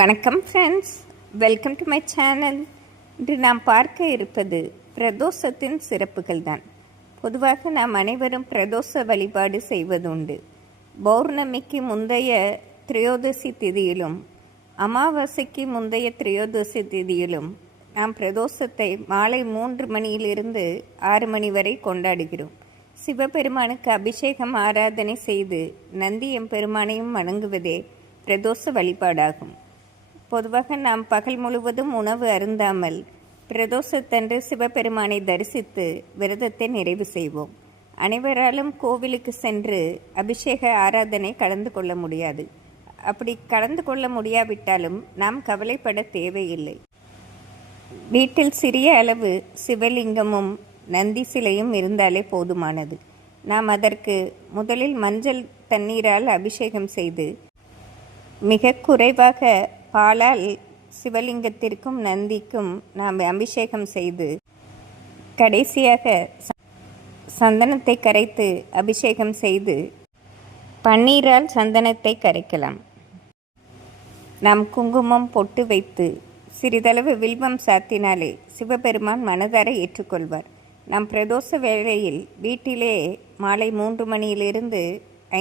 வணக்கம் friends welcome to my channel இன்று நாம் பார்க்க இருப்பது பிரதோஷத்தின் சிறப்புகள் தான் பொதுவாக நாம் அனைவரும் பிரதோஷ வழிபாடு செய்வதுண்டு. பௌர்ணமிக்கு முந்தைய திரையோதசி திதியிலும் அமாவாசைக்கு முந்தைய திரையோதசி திதியிலும் நாம் பிரதோஷத்தை மாலை மூன்று மணியிலிருந்து ஆறு மணி வரை கொண்டாடுகிறோம். சிவபெருமானுக்கு அபிஷேகம் ஆராதனை செய்து நந்தி எம்பெருமானையும் வணங்குவதே பிரதோஷ வழிபாடாகும். பொதுவாக நாம் பகல் முழுவதும் உணவு அருந்தாமல் பிரதோஷத்தன்று சிவபெருமானை தரிசித்து விரதத்தை நிறைவு செய்வோம். அனைவராலும் கோவிலுக்கு சென்று அபிஷேக ஆராதனை கலந்து கொள்ள முடியாது. அப்படி கலந்து கொள்ள முடியாவிட்டாலும் நாம் கவலைப்பட தேவையில்லை. வீட்டில் சிறிய அளவு சிவலிங்கமும் நந்தி சிலையும் இருந்தாலே போதுமானது. நாம் அதற்கு முதலில் மஞ்சள் தண்ணீரால் அபிஷேகம் செய்து மிக குறைவாக பாலால் சிவலிங்கத்திற்கும் நந்திக்கும் நாம் அபிஷேகம் செய்து கடைசியாக சந்தனத்தை கரைத்து அபிஷேகம் செய்து பன்னீரால் சந்தனத்தை கரைக்கலாம். நாம் குங்குமம் பொட்டு வைத்து சிறிதளவு வில்வம் சாத்தினாலே சிவபெருமான் மனதார ஏற்றுக்கொள்வார். நாம் பிரதோஷ வேளையில் வீட்டிலே மாலை மூன்று மணியிலிருந்து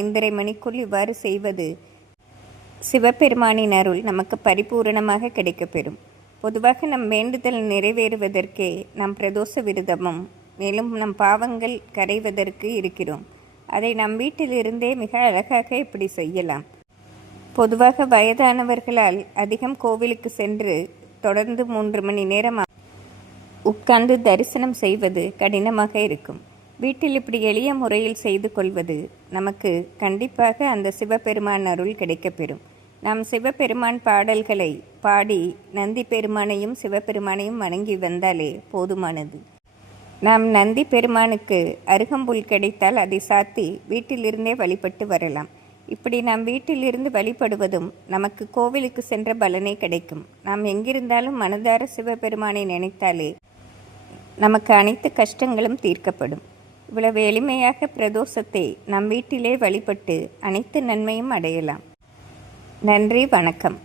ஐந்தரை மணிக்குள் இவ்வாறு செய்வது சிவபெருமானின் அருள் நமக்கு பரிபூரணமாக கிடைக்கப்பெறும். பொதுவாக நம் வேண்டுதல் நிறைவேறுவதற்கே நம் பிரதோஷ விரதமும் மேலும் நம் பாவங்கள் கரைவதற்கு இருக்கிறோம். அதை நம் வீட்டிலிருந்தே மிக அழகாக இப்படி செய்யலாம். பொதுவாக வயதானவர்களால் அதிகம் கோவிலுக்கு சென்று தொடர்ந்து மூன்று மணி நேரம் உட்கார்ந்து தரிசனம் செய்வது கடினமாக இருக்கும். வீட்டில் இப்படி எளிய முறையில் செய்து கொள்வது நமக்கு கண்டிப்பாக அந்த சிவபெருமான் அருள் கிடைக்கப்பெறும். நாம் சிவபெருமான் பாடல்களை பாடி நந்தி பெருமானையும் சிவபெருமானையும் வணங்கி வந்தாலே போதுமானது. நாம் நந்தி பெருமானுக்கு அருகம்புல் கிடைத்தால் அதை சாத்தி வீட்டிலிருந்தே வழிபட்டு வரலாம். இப்படி நாம் வீட்டிலிருந்து வழிபடுவதும் நமக்கு கோவிலுக்கு சென்ற பலனே கிடைக்கும். நாம் எங்கிருந்தாலும் மனதார சிவபெருமானை நினைத்தாலே நமக்கு அனைத்து கஷ்டங்களும் தீர்க்கப்படும். இவ்வளவு எளிமையாக பிரதோஷத்தை நம் வீட்டிலே வழிபட்டு அனைத்து நன்மையும் அடையலாம். நன்றி வணக்கம்.